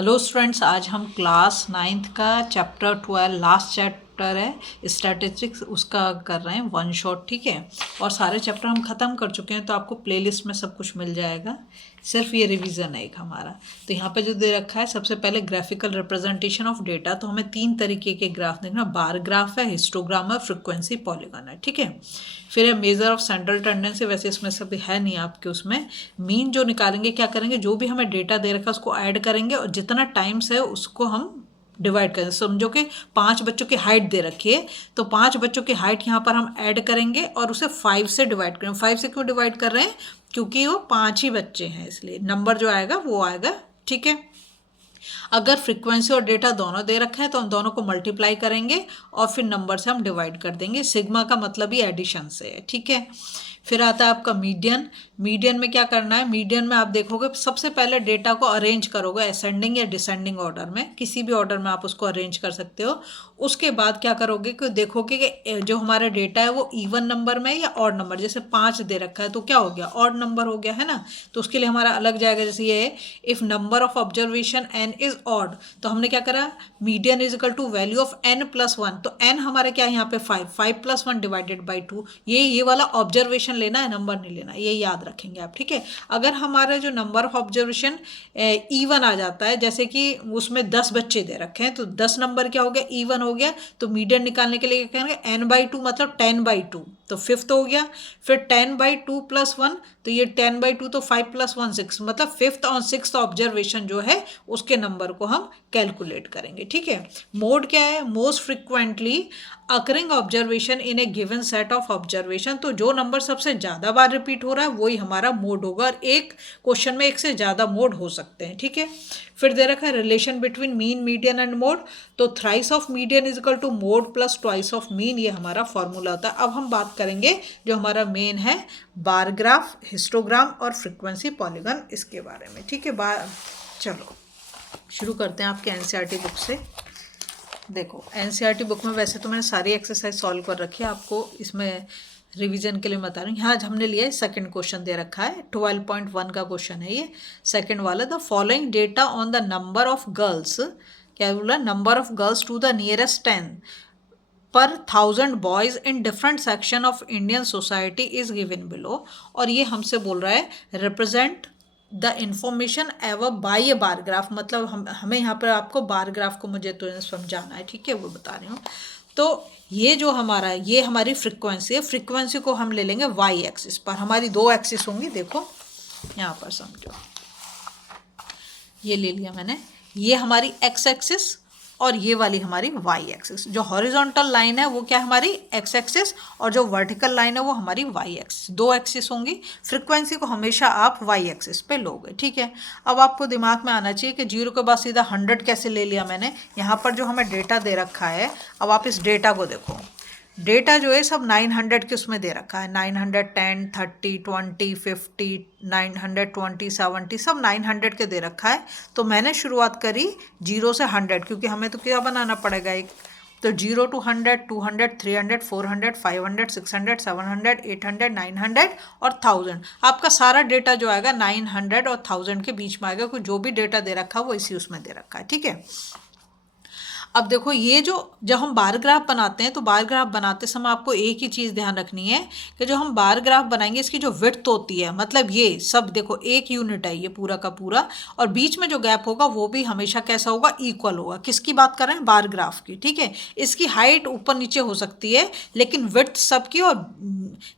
Hello students, आज हम class 9th का चैप्टर 12 लास्ट चैप्टर है स्टैटिस्टिक्स, उसका कर रहे हैं वन शॉट। ठीक है, और सारे चैप्टर हम ख़त्म कर चुके हैं, तो आपको प्लेलिस्ट में सब कुछ मिल जाएगा। सिर्फ ये रिवीजन है एक हमारा। तो यहाँ पे जो दे रखा है, सबसे पहले ग्राफिकल रिप्रेजेंटेशन ऑफ डेटा। तो हमें 3 तरीके के ग्राफ देखना, बार ग्राफ है, हिस्टोग्राम है, फ्रिक्वेंसी पॉलीगॉन है। ठीक है, फिर है मेजर ऑफ सेंट्रल टेंडेंसी। वैसे इसमें सब है नहीं आपके, उसमें मीन जो निकालेंगे, क्या करेंगे, जो भी हमें डेटा दे रखा है उसको ऐड करेंगे और जितना टाइम्स है उसको हम डिवाइड करें। समझो कि 5 बच्चों की हाइट दे रखी है, तो 5 बच्चों की हाइट यहाँ पर हम ऐड करेंगे और उसे 5 से डिवाइड करें। 5 से क्यों डिवाइड कर रहे हैं? क्योंकि वो 5 ही बच्चे हैं, इसलिए नंबर जो आएगा वो आएगा। ठीक है, अगर फ्रीक्वेंसी और डेटा दोनों दे रखा है तो हम दोनों को मल्टीप्लाई करेंगे और फिर नंबर से हम डिवाइड कर देंगे। सिग्मा का मतलब ही एडिशन से है। ठीक है, फिर आता है आपका मीडियन। मीडियन में क्या करना है? मीडियन में आप देखोगे, सबसे पहले डेटा को अरेंज करोगे असेंडिंग या डिसेंडिंग ऑर्डर में, किसी भी ऑर्डर में आप उसको अरेंज कर सकते हो। उसके बाद क्या करोगे कि देखोगे कि जो हमारा डेटा है वो इवन नंबर में या ऑड नंबर। जैसे 5 दे रखा है तो क्या हो गया? ऑड नंबर हो गया है ना, तो उसके लिए हमारा अलग जाएगा। जैसे ये है, if number of observation n is odd, तो हमने क्या करा, median is equal to value of n+1। तो n हमारे क्या है यहाँ पे 5 + 1 डिवाइडेड बाई 2। ये वाला ऑब्जर्वेशन लेना है, नंबर नहीं लेना, ये याद रखेंगे आप। ठीक है, अगर हमारा जो नंबर ऑफ ऑब्जर्वेशन इवन आ जाता है, जैसे कि उसमें 10 बच्चे दे रखे हैं, तो 10 नंबर क्या हो गया? इवन हो गया। तो मीडियन निकालने के लिए क्या करेंगे? n/2 मतलब 10/2, तो फिफ्थ हो गया। फिर 10/2 + 1, तो ये 10/2 तो 5 + 1 6, मतलब फिफ्थ और सिक्स्थ ऑब्जर्वेशन जो है उसके नंबर को हम कैलकुलेट करेंगे। ठीक है, मोड क्या है? Most frequently occurring observation in A given set of observation. तो जो नंबर सबसे ज़्यादा बार रिपीट हो रहा है वही हमारा मोड होगा, और एक क्वेश्चन में एक से ज़्यादा मोड हो सकते हैं। ठीक है, फिर दे रखा है relation between mean, median and mode. तो thrice of median is equal to mode plus twice of mean, ये हमारा फॉर्मूला होता है। अब हम बात करेंगे जो हमारा मेन है, बार ग्राफ, हिस्टोग्राम और फ्रीक्वेंसी पॉलीगॉन, इसके बारे में। ठीक है, चलो शुरू करते हैं आपके एनसीईआरटी बुक से। देखो, एनसीईआरटी बुक में वैसे तो मैंने सारी एक्सरसाइज सॉल्व कर रखी है, आपको इसमें रिवीजन के लिए बता रही हूँ। यहाँ हमने लिया है सेकंड क्वेश्चन दे रखा है, 12.1 का क्वेश्चन है ये, सेकंड वाला। The following data on the number of girls, क्या बोला? Number of girls to the nearest 10 पर 1000 boys in different section of Indian society is given below. और ये हमसे बोल रहा है represent the information ever by a bar graph. मतलब हमें यहाँ पर आपको बार ग्राफ को मुझे तो समझाना है। ठीक है, वो बता रही हूँ। तो ये जो हमारा है, ये हमारी फ्रीक्वेंसी है। फ्रीक्वेंसी को हम ले लेंगे वाई एक्सिस पर। हमारी 2 एक्सिस होंगी, देखो यहाँ पर समझो, ये ले लिया मैंने, ये हमारी एक्स एक्सिस और ये वाली हमारी वाई एक्सिस। जो हॉरिजॉन्टल लाइन है वो क्या है? हमारी एक्स एक्सिस, और जो वर्टिकल लाइन है वो हमारी वाई एक्सिस। 2 एक्सिस होंगी। फ्रीक्वेंसी को हमेशा आप वाई एक्सिस पे लोगे। ठीक है, अब आपको दिमाग में आना चाहिए कि 0 के बाद सीधा 100 कैसे ले लिया मैंने। यहाँ पर जो हमें डेटा दे रखा है, अब आप इस डेटा को देखो। डेटा जो है सब 900 के उसमें दे रखा है, 910, 30, 20, 50, 920, 70, सब 900 के दे रखा है। तो मैंने शुरुआत करी 0 से 100, क्योंकि हमें तो क्या बनाना पड़ेगा एक। तो 0 to 100, 200, 300, 400, 500, 600, 700, 800, 900 और 1000। आपका सारा डेटा जो आएगा 900 और 1000 के बीच में आएगा, क्योंकि जो भी डेटा दे रखा है वो इसी उसमें दे रखा है। ठीक है, अब देखो, ये जो जब हम बार ग्राफ बनाते हैं, तो बार ग्राफ बनाते समय आपको एक ही चीज़ ध्यान रखनी है कि जो हम बार ग्राफ बनाएंगे, इसकी जो विड्थ होती है, मतलब ये सब देखो 1 यूनिट है ये पूरा का पूरा, और बीच में जो गैप होगा वो भी हमेशा कैसा होगा? इक्वल होगा। किसकी बात कर रहे हैं? बार ग्राफ की। ठीक है, इसकी हाइट ऊपर नीचे हो सकती है, लेकिन विड्थ सबकी और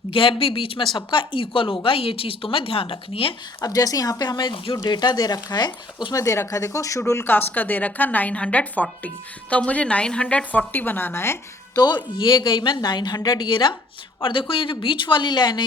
गैप भी बीच में सबका इक्वल होगा। ये चीज़ तुम्हें ध्यान रखनी है। अब जैसे यहाँ पे हमें जो डेटा दे रखा है, उसमें दे रखा है, देखो शेड्यूल कास्ट का दे रखा 940। तो अब मुझे 940 बनाना है, तो ये गई मैं 900, ये रहा। और देखो ये जो बीच वाली लाइन है,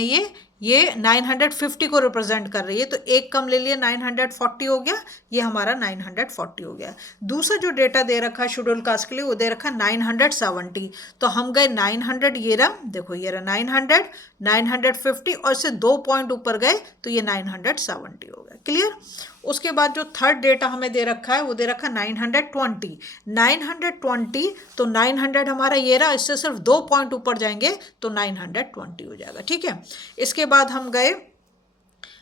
ये 950 को रिप्रेजेंट कर रही है, तो एक कम ले लिया, 940 हो गया, ये हमारा 940 हो गया। दूसरा जो डेटा दे रखा है शेड्यूल कास्ट के लिए, वो दे रखा 970। तो हम गए 900, ये रहा, देखो ये रहा 900, 950, और इससे 2 पॉइंट ऊपर गए तो ये 970 हो गया। क्लियर? उसके बाद जो थर्ड डेटा हमें दे रखा है, वो दे रखा 920। 920, तो 900 हमारा ये रहा, इससे सिर्फ 2 पॉइंट ऊपर जाएंगे तो 920 हो जाएगा। ठीक है, इसके बाद हम गए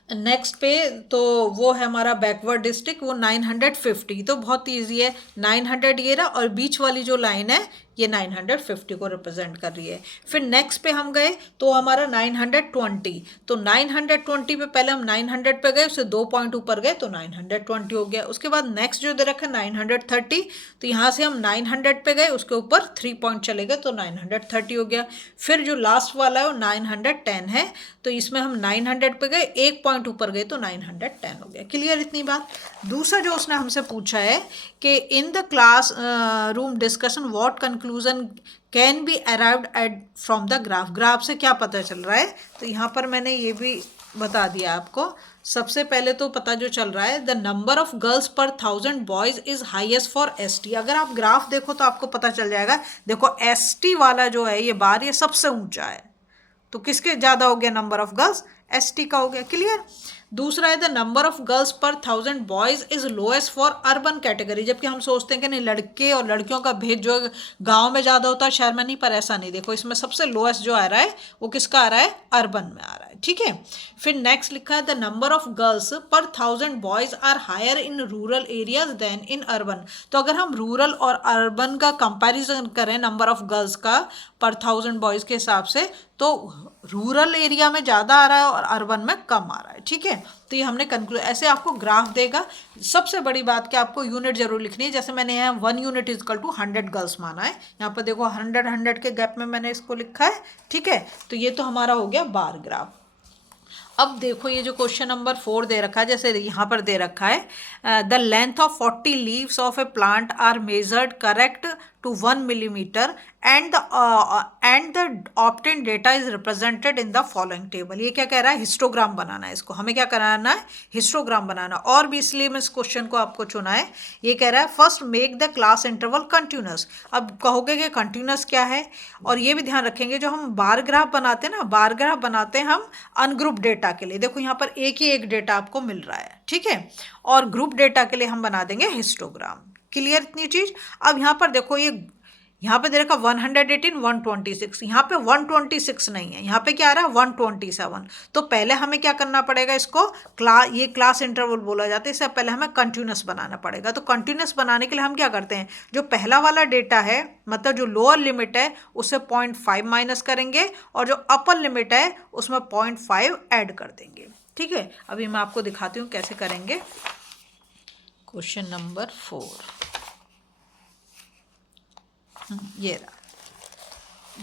नेक्स्ट पे तो वो है हमारा बैकवर्ड डिस्ट्रिक्ट, वो 950, तो बहुत इजी है। 900 ये रहा, और बीच वाली जो लाइन है ये 950 को रिप्रेजेंट कर रही है। फिर नेक्स्ट पे हम गए तो हमारा 920, तो 920 पे पहले हम 900 पे गए, उससे 2 पॉइंट ऊपर गए तो 920 हो गया। उसके बाद नेक्स्ट जो दे रखा है 930, तो यहाँ से हम 900 पे गए, उसके ऊपर 3 पॉइंट चले गए तो 930 हो गया। फिर जो लास्ट वाला है वो 910 है, तो इसमें हम 900 पे गए, 1 पॉइंट ऊपर गए तो 910 हो गया। क्लियर इतनी बात। दूसरा जो उसने हमसे पूछा है कि in the class room discussion what conclusion can be arrived at from the graph, graph से क्या पता चल रहा है, तो यहाँ पर मैंने ये भी बता दिया आपको। सबसे पहले तो पता जो चल रहा है, द नंबर ऑफ गर्ल्स पर 1000 boys is highest for ST. अगर आप ग्राफ देखो तो आपको पता चल जाएगा। देखो एसटी वाला जो है ये बार, ये सबसे ऊंचा है, तो किसके ज्यादा हो गया, नंबर ऑफ गर्ल्स, एसटी का हो गया। क्लियर। दूसरा है द नंबर ऑफ गर्ल्स पर 1000 boys is lowest for urban category, जबकि हम सोचते हैं कि नहीं लड़के और लड़कियों का भेद जो गांव में ज़्यादा होता है शहर में नहीं, पर ऐसा नहीं। देखो इसमें सबसे लोएस्ट जो आ रहा है वो किसका आ रहा है, अर्बन में आ रहा है। ठीक है। फिर नेक्स्ट लिखा है द नंबर ऑफ गर्ल्स पर 1000 boys are higher in rural areas than in urban, तो अगर हम रूरल और अर्बन का कंपैरिजन करें नंबर ऑफ गर्ल्स का पर 1000 बॉयज के हिसाब से, तो रूरल एरिया में ज़्यादा आ रहा है और अर्बन में कम आ रहा है। ठीक है। तो ये हमने कंक्लूड, ऐसे आपको ग्राफ देगा। सबसे बड़ी बात कि आपको यूनिट जरूर लिखनी है, जैसे मैंने यहाँ 1 unit is equal to 100 girls माना है, यहाँ पर देखो 100 के गैप में मैंने इसको लिखा है। ठीक है। तो ये तो हमारा हो गया बार ग्राफ। अब देखो ये जो क्वेश्चन नंबर 4 दे रखा है, जैसे यहाँ पर दे रखा है the length of 40 leaves of a plant are measured correct to 1 millimetre and the obtain data is represented in the following table. ये क्या कह रहा है, हिस्टोग्राम बनाना है। इसको हमें क्या कराना है, हिस्टोग्राम बनाना। और भी इसलिए मैं इस क्वेश्चन को आपको चुना है। ये कह रहा है first make the class interval continuous. अब कहोगे कि कंटिन्यूस क्या है, और ये भी ध्यान रखेंगे जो हम बार ग्राफ बनाते हैं ना, बार ग्राफ बनाते हैं हम अनग्रुप डेटा के लिए। देखो यहाँ पर एक ही एक डेटा आपको मिल रहा है। ठीक है। और ग्रुप डेटा के लिए हम बना देंगे हिस्टोग्राम। क्लियर इतनी चीज। अब यहाँ पर देखो ये यहाँ पे दे रखा 118 126, यहाँ पे 126 नहीं है, यहाँ पे क्या आ रहा है 127। तो पहले हमें क्या करना पड़ेगा, इसको ये क्लास इंटरवल बोला जाता है, इससे पहले हमें कंटिन्यूस बनाना पड़ेगा। तो कंटिन्यूस बनाने के लिए हम क्या करते हैं, जो पहला वाला डेटा है मतलब जो लोअर लिमिट है उससे 0.5 माइनस करेंगे, और जो अपर लिमिट है उसमें 0.5 ऐड कर देंगे। ठीक है। अभी मैं आपको दिखाती हूँ कैसे करेंगे। क्वेश्चन नंबर 4 ये रहा।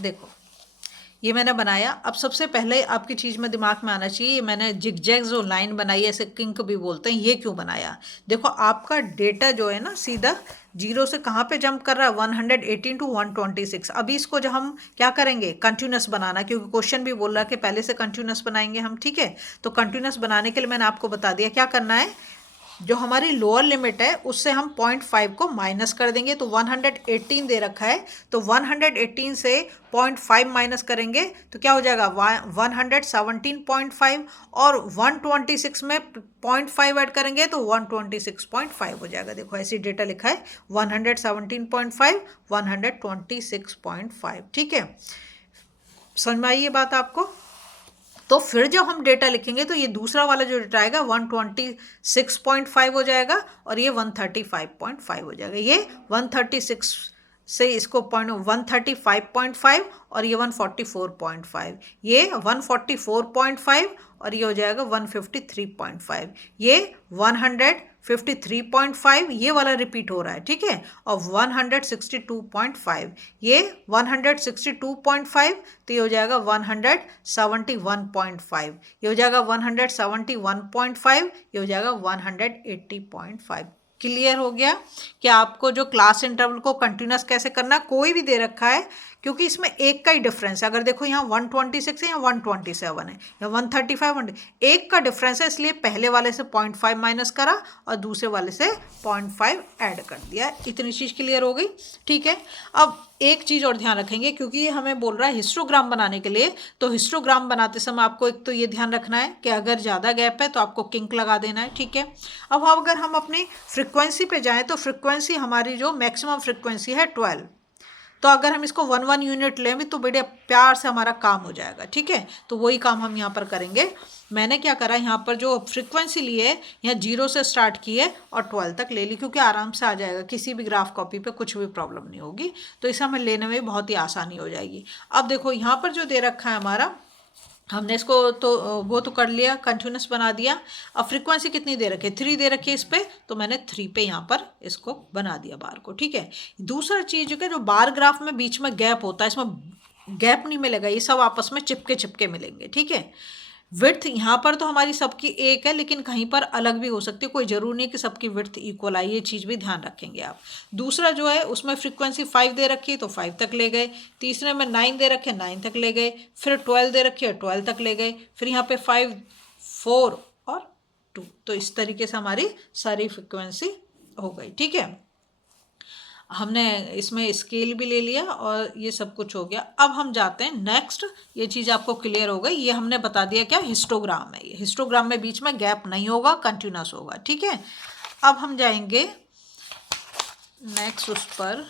देखो ये मैंने बनाया। अब सबसे पहले आपकी चीज़ में दिमाग में आना चाहिए, मैंने जिगजैग जो लाइन बनाई है, ऐसे किंक भी बोलते हैं, ये क्यों बनाया। देखो आपका डेटा जो है ना सीधा 0 से कहाँ पे जंप कर रहा है, 118 टू 126। अभी इसको जो हम क्या करेंगे, कंटिन्यूस बनाना, क्योंकि क्वेश्चन भी बोल रहा है कि पहले से कंटिन्यूस बनाएंगे हम। ठीक है। तो कंटिन्यूस बनाने के लिए मैंने आपको बता दिया क्या करना है। जो हमारी लोअर लिमिट है उससे हम 0.5 को माइनस कर देंगे, तो 118 दे रखा है, तो 118 से 0.5 माइनस करेंगे तो क्या हो जाएगा 117.5, और 126 में 0.5 ऐड करेंगे तो 126.5 हो जाएगा। देखो ऐसी डेटा लिखा है 117.5 126.5। ठीक है। समझ में आई ये बात आपको। तो फिर जब हम डेटा लिखेंगे तो ये दूसरा वाला जो डेटा आएगा 126.5 हो जाएगा, और ये 135.5 हो जाएगा। ये 136 से इसको 135.5 और ये 144.5, ये 144.5 और ये हो जाएगा 153.5, ये 153.5, ये वाला रिपीट हो रहा है। ठीक है। और 162.5, ये 162.5, तो ये हो जाएगा 171.5, ये हो जाएगा 171.5, ये हो जाएगा 180.5। क्लियर हो गया कि आपको जो क्लास इंटरवल को कंटिन्यूस कैसे करना, कोई भी दे रखा है, क्योंकि इसमें एक का ही डिफरेंस है। अगर देखो यहाँ 126 है या 127 है या 135, एक का डिफरेंस है, इसलिए पहले वाले से 0.5 माइनस करा और दूसरे वाले से 0.5 ऐड कर दिया। इतनी चीज़ क्लियर हो गई। ठीक है। अब एक चीज़ और ध्यान रखेंगे, क्योंकि ये हमें बोल रहा है हिस्टोग्राम बनाने के लिए, तो हिस्टोग्राम बनाते समय आपको एक तो ये ध्यान रखना है कि अगर ज़्यादा गैप है तो आपको किंक लगा देना है। ठीक है। अब अगर हम अपनी फ्रिक्वेंसी पे जाएं तो फ्रिक्वेंसी हमारी जो मैक्सिमम फ्रिक्वेंसी है 12, तो अगर हम इसको 1 यूनिट लें भी तो बड़े प्यार से हमारा काम हो जाएगा, ठीक है। तो वही काम हम यहाँ पर करेंगे। मैंने क्या करा, यहाँ पर जो फ्रीक्वेंसी ली है यहाँ 0 से स्टार्ट की है और 12 तक ले ली, क्योंकि आराम से आ जाएगा, किसी भी ग्राफ कॉपी पे कुछ भी प्रॉब्लम नहीं होगी, तो इसे हमें लेने में बहुत ही आसानी हो जाएगी। अब देखो यहाँ पर जो दे रखा है हमारा, हमने इसको तो वो तो कर लिया, कंटिन्यूस बना दिया। अब फ्रीक्वेंसी कितनी दे रखी है, 3 दे रखी है इस पे, तो मैंने 3 पे यहाँ पर इसको बना दिया बार को, ठीक है। दूसरा चीज़ जो बार ग्राफ में बीच में गैप होता है, इसमें गैप नहीं मिलेगा, ये सब आपस में चिपके चिपके मिलेंगे, ठीक है। विड्थ यहाँ पर तो हमारी सबकी एक है, लेकिन कहीं पर अलग भी हो सकती है, कोई ज़रूर नहीं है कि सबकी विड्थ इक्वल आए, ये चीज़ भी ध्यान रखेंगे आप। दूसरा जो है उसमें फ्रीक्वेंसी 5 दे रखी है तो 5 तक ले गए, तीसरे में 9 दे रखे 9 तक ले गए, फिर 12 दे रखी है 12 तक ले गए, फिर यहाँ पे 5, 4 और 2, तो इस तरीके से हमारी सारी फ्रीक्वेंसी हो गई, ठीक है। हमने इसमें स्केल भी ले लिया और ये सब कुछ हो गया। अब हम जाते हैं नेक्स्ट, ये चीज़ आपको क्लियर हो गई, ये हमने बता दिया क्या हिस्टोग्राम है, ये हिस्टोग्राम में बीच में गैप नहीं होगा, कंटिन्यूस होगा, ठीक है। अब हम जाएंगे नेक्स्ट उस पर,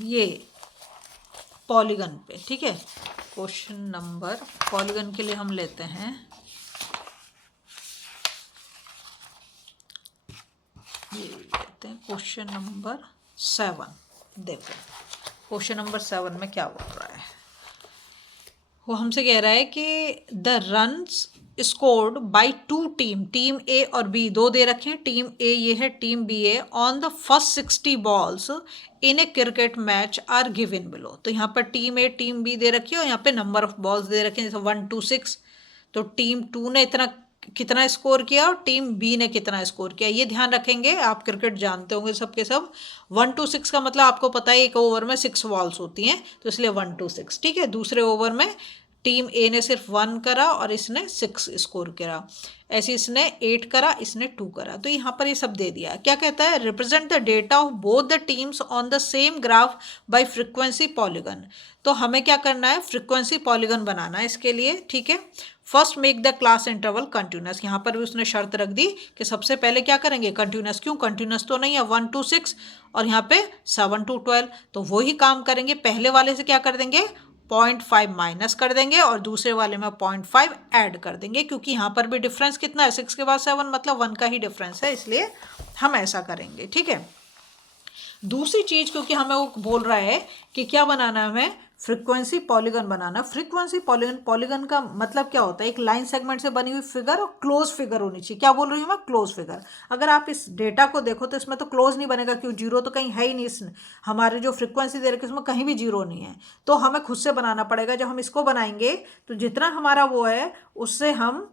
ये पॉलीगन पे, ठीक है। क्वेश्चन नंबर, पॉलीगन के लिए हम लेते हैं, ये लेते हैं क्वेश्चन नंबर 7। देखो क्वेश्चन नंबर 7 में क्या बोल रहा है, वो हमसे कह रहा है कि the runs scored by 2 team, team A और बी, 2 दे रखे हैं, टीम ए ये है, टीम बी है, on the first 60 balls in a cricket match are given below. तो यहाँ पर टीम ए टीम बी दे रखी है और यहाँ पे नंबर ऑफ बॉल्स दे रखे हैं, जैसे 1 to 6, तो टीम 2 ने इतना कितना स्कोर किया और टीम बी ने कितना स्कोर किया, ये ध्यान रखेंगे। आप क्रिकेट जानते होंगे सब के सब, 1 to 6 का मतलब आपको पता है एक ओवर में 6 बॉल्स होती हैं, तो इसलिए 1 to 6, ठीक है। दूसरे ओवर में टीम ए ने सिर्फ 1 करा और इसने 6 स्कोर करा, ऐसे इसने 8 करा, इसने 2 करा, तो यहाँ पर ये सब दे दिया। क्या कहता है, represent the data of both the teams on the same graph bye frequency polygon. तो हमें क्या करना है, फ्रीक्वेंसी पॉलीगन बनाना है इसके लिए, ठीक है। First make the class interval continuous, यहाँ पर भी उसने शर्त रख दी कि सबसे पहले क्या करेंगे, कंटिन्यूस। क्यों कंटिन्यूस तो नहीं है, 1 to 6 और यहाँ पे 7 to 12, तो वही काम करेंगे, पहले वाले से क्या कर देंगे, 0.5 माइनस कर देंगे और दूसरे वाले में 0.5 ऐड कर देंगे, क्योंकि यहाँ पर भी डिफरेंस कितना है, 6 के बाद 7 मतलब 1 का ही डिफरेंस है, इसलिए हम ऐसा करेंगे, ठीक है। दूसरी चीज़, क्योंकि हमें वो बोल रहा है कि क्या बनाना है, हमें फ्रीक्वेंसी पॉलीगन बनाना। फ्रीक्वेंसी पॉलीगन, पॉलीगन का मतलब क्या होता है, एक लाइन सेगमेंट से बनी हुई फिगर और क्लोज फिगर होनी चाहिए। क्या बोल रही हूँ मैं, क्लोज फिगर। अगर आप इस डेटा को देखो तो इसमें तो क्लोज नहीं बनेगा, क्यों, जीरो तो कहीं है ही नहीं, इस हमारे जो फ्रीक्वेंसी दे रखी है उसमें कहीं भी जीरो नहीं है, तो हमें खुद से बनाना पड़ेगा। जब हम इसको बनाएंगे तो जितना हमारा वो है उससे हम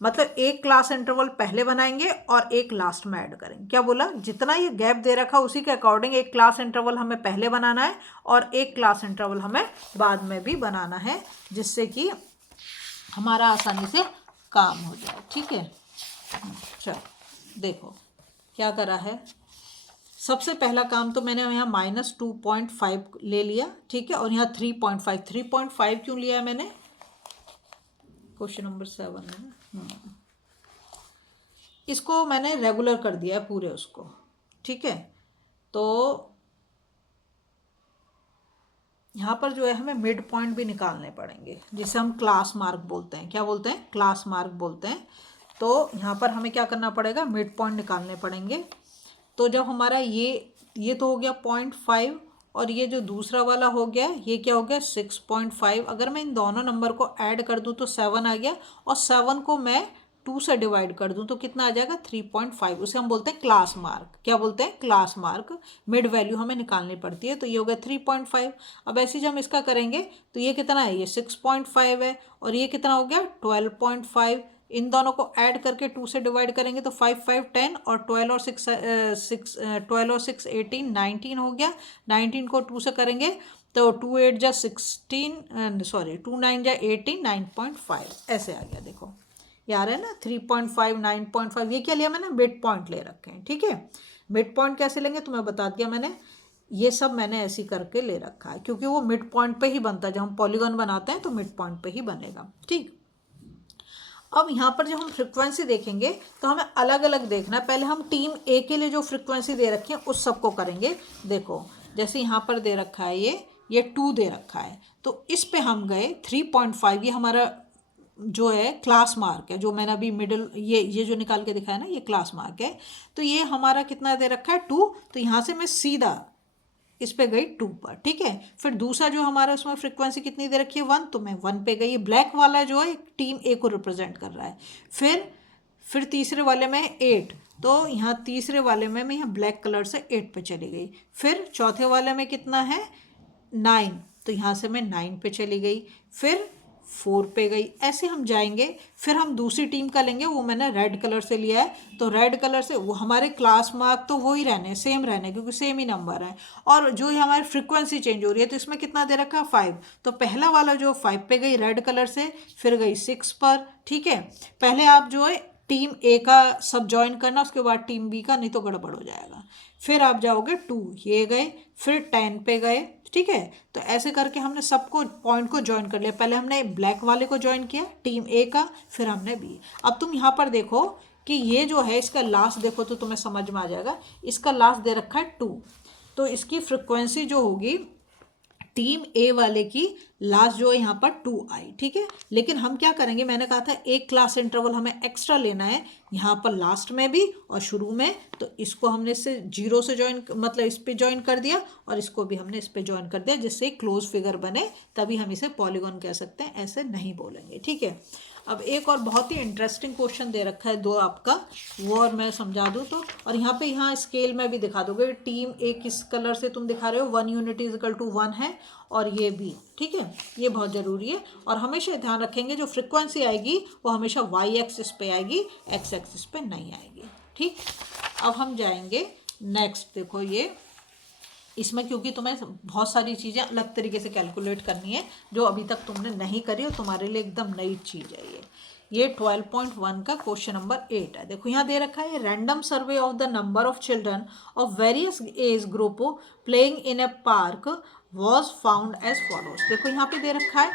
मतलब एक क्लास इंटरवल पहले बनाएंगे और एक लास्ट में ऐड करेंगे। क्या बोला, जितना ये गैप दे रखा उसी के अकॉर्डिंग एक क्लास इंटरवल हमें पहले बनाना है और एक क्लास इंटरवल हमें बाद में भी बनाना है, जिससे कि हमारा आसानी से काम हो जाए, ठीक है। चलो देखो क्या करा है, सबसे पहला काम तो मैंने यहाँ -2.5 ले लिया, ठीक है, और यहाँ 3.5 क्यों लिया है मैंने, क्वेश्चन नंबर 7 में इसको मैंने रेगुलर कर दिया है पूरे उसको, ठीक है। तो यहाँ पर जो है हमें मिड पॉइंट भी निकालने पड़ेंगे, जिसे हम क्लास मार्क बोलते हैं। क्या बोलते हैं, क्लास मार्क बोलते हैं। तो यहाँ पर हमें क्या करना पड़ेगा, मिड पॉइंट निकालने पड़ेंगे। तो जब हमारा ये तो हो गया 0.5 और ये जो दूसरा वाला हो गया ये क्या हो गया 6.5, अगर मैं इन दोनों नंबर को ऐड कर दूं तो 7 आ गया, और 7 को मैं 2 से डिवाइड कर दूं तो कितना आ जाएगा 3.5, उसे हम बोलते हैं क्लास मार्क। क्या बोलते हैं, क्लास मार्क। मिड वैल्यू हमें निकालनी पड़ती है, तो ये हो गया 3.5। अब ऐसे जब हम इसका करेंगे तो ये कितना है, ये 6.5 है, और ये कितना हो गया 12.5। इन दोनों को ऐड करके 2 से डिवाइड करेंगे तो 5 5 10 और 12 और 6 18 19 हो गया। 19 को 2 से करेंगे तो 2 8 जा 16 सॉरी 2 9 जा 18 9.5 ऐसे आ गया। देखो ये आ रहा है ना 3.5 9.5, ये क्या लिया मैंने, मिड पॉइंट ले रखे हैं, ठीक है। मिड पॉइंट कैसे लेंगे तो मैं बता दिया मैंने, ये सब मैंने ऐसे करके ले रखा है क्योंकि वो मिड पॉइंट पे ही बनता है। जब हम पॉलीगन बनाते हैं तो मिड पॉइंट पे ही बनेगा, ठीक। अब यहाँ पर जब हम फ्रीक्वेंसी देखेंगे तो हमें अलग अलग देखना है। पहले हम टीम ए के लिए जो फ्रीक्वेंसी दे रखी है उस सबको करेंगे। देखो जैसे यहाँ पर दे रखा है ये 2 दे रखा है, तो इस पे हम गए 3.5, ये हमारा जो है क्लास मार्क है, जो मैंने अभी मिडिल ये जो निकाल के दिखाया ना, ये क्लास मार्क है। तो ये हमारा कितना दे रखा है 2, तो यहाँ से मैं सीधा इस पे गई 2 पर, ठीक है। फिर दूसरा जो हमारा उसमें फ्रीक्वेंसी कितनी दे रखी है 1, तो मैं 1 पे गई। ब्लैक वाला जो है टीम ए को रिप्रेजेंट कर रहा है। फिर तीसरे वाले में 8, तो यहाँ तीसरे वाले में मैं यहाँ ब्लैक कलर से 8 पे चली गई। फिर चौथे वाले में कितना है 9, तो यहाँ से मैं 9 पे चली गई। फिर 4 पे गई। ऐसे हम जाएंगे। फिर हम दूसरी टीम का लेंगे, वो मैंने रेड कलर से लिया है, तो रेड कलर से वो हमारे क्लास मार्क तो वो ही रहने, सेम रहने, क्योंकि सेम ही नंबर है। और जो हमारी फ्रीक्वेंसी चेंज हो रही है, तो इसमें कितना दे रखा है 5, तो पहला वाला जो 5 पे गई रेड कलर से, फिर गई 6 पर, ठीक है। पहले आप जो है टीम ए का सब ज्वाइन करना, उसके बाद टीम बी का, नहीं तो गड़बड़ हो जाएगा। फिर आप जाओगे 2, ये गए। फिर 10 पे गए, ठीक है। तो ऐसे करके हमने सबको पॉइंट को ज्वाइन कर लिया। पहले हमने ब्लैक वाले को ज्वाइन किया टीम ए का, फिर हमने बी। अब तुम यहाँ पर देखो कि ये जो है इसका लास्ट देखो तो तुम्हें समझ में आ जाएगा। इसका लास्ट दे रखा है 2, तो इसकी फ्रिक्वेंसी जो होगी टीम ए वाले की लास्ट जो है यहाँ पर 2 आई, ठीक है। लेकिन हम क्या करेंगे, मैंने कहा था एक क्लास इंटरवल हमें एक्स्ट्रा लेना है यहाँ पर लास्ट में भी और शुरू में, तो इसको हमने इससे 0 से ज्वाइन, मतलब इस पे ज्वाइन कर दिया, और इसको भी हमने इस पे ज्वाइन कर दिया, जिससे क्लोज फिगर बने, तभी हम इसे पॉलीगॉन कह सकते हैं, ऐसे नहीं बोलेंगे, ठीक है। अब एक और बहुत ही इंटरेस्टिंग क्वेश्चन दे रखा है 2 आपका, वो और मैं समझा दूँ तो, और यहाँ स्केल में भी दिखा दोगे। टीम ए किस कलर से तुम दिखा रहे हो, 1 यूनिट इज इक्वल टू 1 है, और ये बी, ठीक है। ये बहुत ज़रूरी है, और हमेशा ध्यान रखेंगे जो फ्रिक्वेंसी आएगी वो हमेशा वाई एक्सिस पे आएगी, एक्स एक्सिस पे नहीं आएगी, ठीक। अब हम जाएंगे नेक्स्ट। देखो ये इसमें क्योंकि तुम्हें बहुत सारी चीज़ें अलग तरीके से कैलकुलेट करनी है, जो अभी तक तुमने नहीं करी, और तुम्हारे लिए एकदम नई चीज़ है ये 12.1 का क्वेश्चन नंबर 8 है। देखो यहाँ दे रखा है random survey of the number of children of various age group playing in a park was found as follows. देखो यहाँ पे दे रखा है,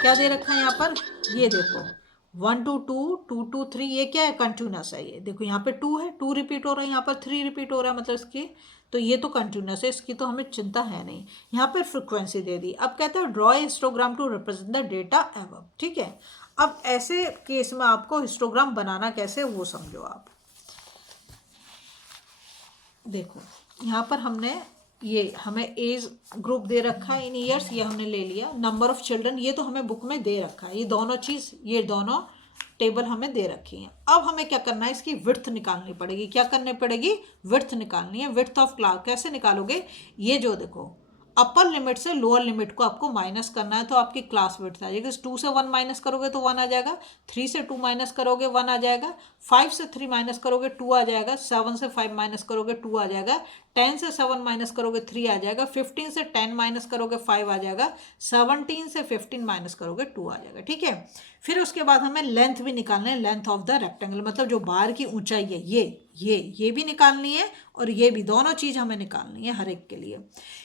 क्या दे रखा है यहाँ पर, ये देखो 1 to 2, 2 to 3, ये क्या है कंटिन्यूस है। ये देखो यहाँ पे 2 है, 2 रिपीट हो रहा है, यहाँ पर 3 रिपीट हो रहा है, मतलब इसकी तो ये तो कंटिन्यूस है, इसकी तो हमें चिंता है नहीं। यहाँ पर फ्रिक्वेंसी दे दी। अब कहते हैं draw histogram to represent the data above, ठीक है। अब ऐसे केस में आपको हिस्टोग्राम बनाना कैसे वो समझो आप। देखो यहाँ पर हमने ये हमें एज ग्रुप दे रखा है इन ईयर्स, ये हमने ले लिया। नंबर ऑफ चिल्ड्रन ये तो हमें बुक में दे रखा है, ये दोनों चीज़, ये दोनों टेबल हमें दे रखी हैं। अब हमें क्या करना है, इसकी विड्थ निकालनी पड़ेगी। क्या करनी पड़ेगी, विड्थ निकालनी है। विड्थ ऑफ क्लास कैसे निकालोगे, ये जो देखो अपर लिमिट से लोअर लिमिट को आपको माइनस करना है, तो आपकी क्लास विड्थ आ जाएगी। 2 से 1 माइनस करोगे तो 1 आ जाएगा, 3 से 2 माइनस करोगे 1 आ जाएगा, 5 से 3 माइनस करोगे 2 आ जाएगा, 7 से 5 माइनस करोगे 2 आ जाएगा, 10 से 7 माइनस करोगे 3 आ जाएगा, 15 से 10 माइनस करोगे 5 आ जाएगा, 17 से 15 माइनस करोगे 2 आ जाएगा, ठीक है। फिर उसके बाद हमें लेंथ भी निकालना है, लेंथ ऑफ द रेक्टेंगल, मतलब जो बार की ऊंचाई है ये भी निकालनी है, और ये भी, दोनों चीज़ हमें निकालनी है हर एक के लिए।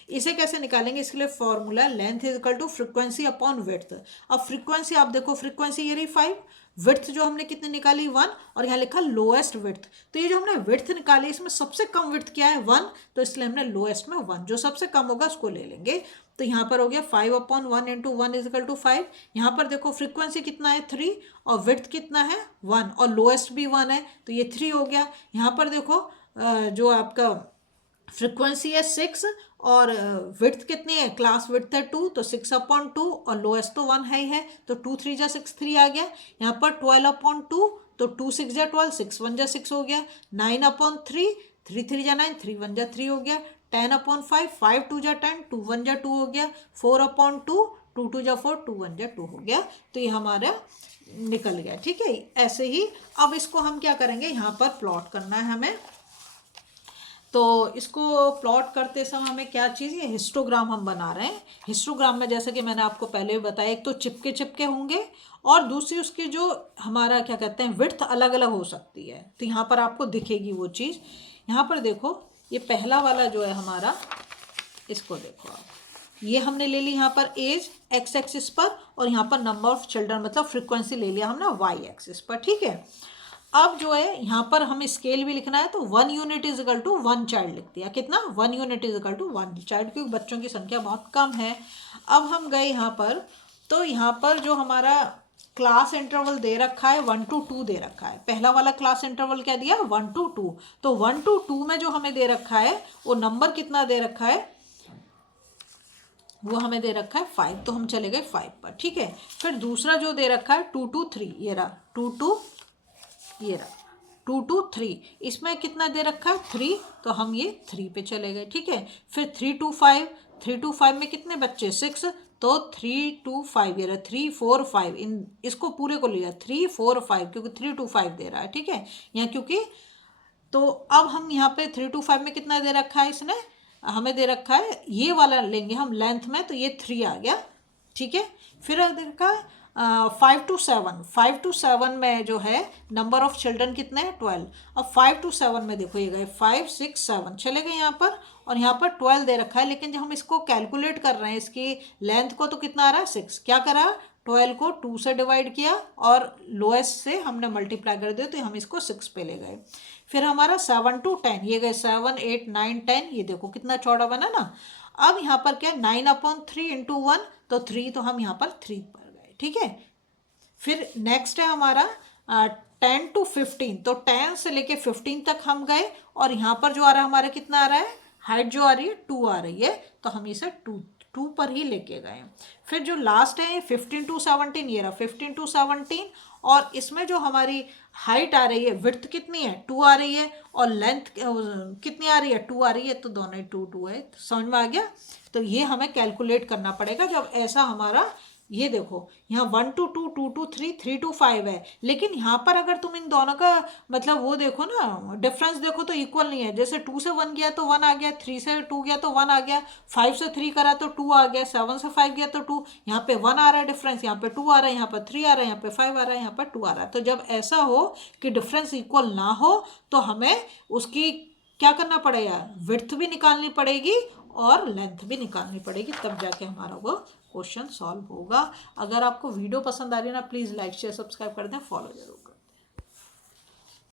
इसे कैसे निकालेंगे, इसके लिए formula length is equal to frequency upon width. अब फ्रीक्वेंसी आप देखो, फ्रीक्वेंसी ये रही 5, विड्थ जो हमने कितनी निकाली 1, और यहाँ लिखा लोएस्ट विड्थ। तो ये जो हमने विड्थ निकाली इसमें सबसे कम विड्थ क्या है 1, तो इसलिए हमने लोएस्ट में 1, जो सबसे कम होगा उसको ले लेंगे। तो यहाँ पर हो गया 5/1 इंटू 1 इज इक्वल टू 5। यहाँ पर देखो फ्रीक्वेंसी कितना है 3, और विड्थ कितना है 1, और लोएस्ट भी 1 है, तो ये 3 हो गया। यहाँ पर देखो जो आपका फ्रीक्वेंसी है 6, और विड्थ कितनी है, क्लास विड्थ है 2, तो 6/2, और लोएस्ट तो 1 है ही है, तो 2 3 जा 6, 3 आ गया। यहाँ पर 12/2, तो 2 6 जा 12, 6 1 जा 6 हो गया। 9/3, 3 3 जा 9, 3 1 जा 3 हो गया। 10/5, 5 2 जा 10, 2 1 जा 2 हो गया। 4/2, 2 2 जा 4, 2 1 जा 2 हो गया। तो ये हमारा निकल गया, ठीक है। ऐसे ही अब इसको हम क्या करेंगे, यहाँ पर प्लॉट करना है हमें। तो इसको प्लॉट करते समय हमें क्या चीज़, ये हिस्टोग्राम हम बना रहे हैं। हिस्टोग्राम में जैसे कि मैंने आपको पहले भी बताया, एक तो चिपके चिपके होंगे, और दूसरी उसकी जो हमारा क्या कहते हैं विड्थ अलग अलग हो सकती है। तो यहाँ पर आपको दिखेगी वो चीज़। यहाँ पर देखो ये पहला वाला जो है हमारा, इसको देखो आप, ये हमने ले ली यहाँ पर एज एक्स एक्सिस पर, और यहाँ पर नंबर ऑफ चिल्ड्रन मतलब फ्रीक्वेंसी ले लिया हमने वाई एक्सिस पर, ठीक है। अब जो है यहाँ पर हमें स्केल भी लिखना है, तो 1 unit is equal to 1 child लिख दिया। कितना? 1 unit is equal to 1 child, क्योंकि बच्चों की संख्या बहुत कम है। अब हम गए यहाँ पर, तो यहाँ पर जो हमारा क्लास इंटरवल दे रखा है 1 to 2 दे रखा है। पहला वाला क्लास इंटरवल क्या दिया? 1 to 2। तो 1 to 2 में जो हमें दे रखा है वो नंबर कितना दे रखा है? वो हमें दे रखा है 5, तो हम चले गए 5 पर, ठीक है। फिर दूसरा जो दे रखा है 2 to 3, ये रहा 2 to, ये रहा 2 to 3, इसमें कितना दे रखा है? 3, तो हम ये 3 पे चले गए, ठीक है। फिर 3 to 5, 3 to 5 में कितने बच्चे? 6, तो 3 to 5, ये रहा 3 4 5, इन इसको पूरे को लिया 3 4 5, क्योंकि 3 to 5 दे रहा है, ठीक है यहाँ, क्योंकि तो अब हम यहाँ पे 3 to 5 में कितना दे रखा है? इसने हमें दे रखा है, ये वाला लेंगे हम लेंथ में, तो ये 3 आ गया, ठीक है। फिर दे रखा है 5 to 7, 5 to 7 में जो है नंबर ऑफ चिल्ड्रन कितने हैं? 12। अब 5 to 7 में देखो, ये गए 5 6 7 चले गए यहाँ पर, और यहाँ पर 12 दे रखा है, लेकिन जब हम इसको कैलकुलेट कर रहे हैं इसकी लेंथ को, तो कितना आ रहा है? 6। क्या करा? 12 को 2 से डिवाइड किया और लोएस्ट से हमने मल्टीप्लाई कर दिया, तो हम इसको 6 पे ले गए। फिर हमारा 7 to 10, ये गए 7 8 9 10, ये देखो कितना चौड़ा बना ना। अब यहाँ पर क्या? 9/3 इंटू 1, तो 3, तो हम यहाँ पर 3 पर गए, ठीक है। फिर नेक्स्ट है हमारा 10 to 15, तो 10 से लेके 15 तक हम गए, और यहाँ पर जो आ रहा है हमारा कितना आ रहा है? हाइट जो आ रही है 2 आ रही है, तो हम इसे 2 पर ही लेके गए। फिर जो लास्ट है 15 to 17, ये रहा 15 to 17, और इसमें जो हमारी हाइट आ रही है, विड्थ कितनी है? 2 आ रही है, और लेंथ कितनी आ रही है? 2 आ रही है, तो दोनों ही 2 2 है। तो समझ में आ गया? तो ये हमें कैलकुलेट करना पड़ेगा जब ऐसा हमारा, ये देखो यहाँ 1 to 2 2 to 3 3 to 5 है, लेकिन यहाँ पर अगर तुम इन दोनों का मतलब वो देखो ना, डिफरेंस देखो, तो इक्वल नहीं है। जैसे 2 से 1 गया तो 1 आ गया, 3 से 2 गया तो 1 आ गया, 5 से 3 करा तो 2 आ गया, 7 से 5 गया तो 2, यहाँ पे 1 आ रहा है डिफरेंस, यहाँ पे 2 आ रहा है, यहाँ पर 3 आ रहा है, यहाँ पे 5 आ रहा है, यहाँ पर 2 आ रहा है। तो जब ऐसा हो कि डिफरेंस इक्वल ना हो, तो हमें उसकी क्या करना पड़ेगा? विड्थ भी निकालनी पड़ेगी और लेंथ भी निकालनी पड़ेगी, तब जाके हमारा वो क्वेश्चन सॉल्व होगा। अगर आपको वीडियो पसंद आ रही है ना, प्लीज़ लाइक शेयर सब्सक्राइब कर दें, फॉलो जरूर करें।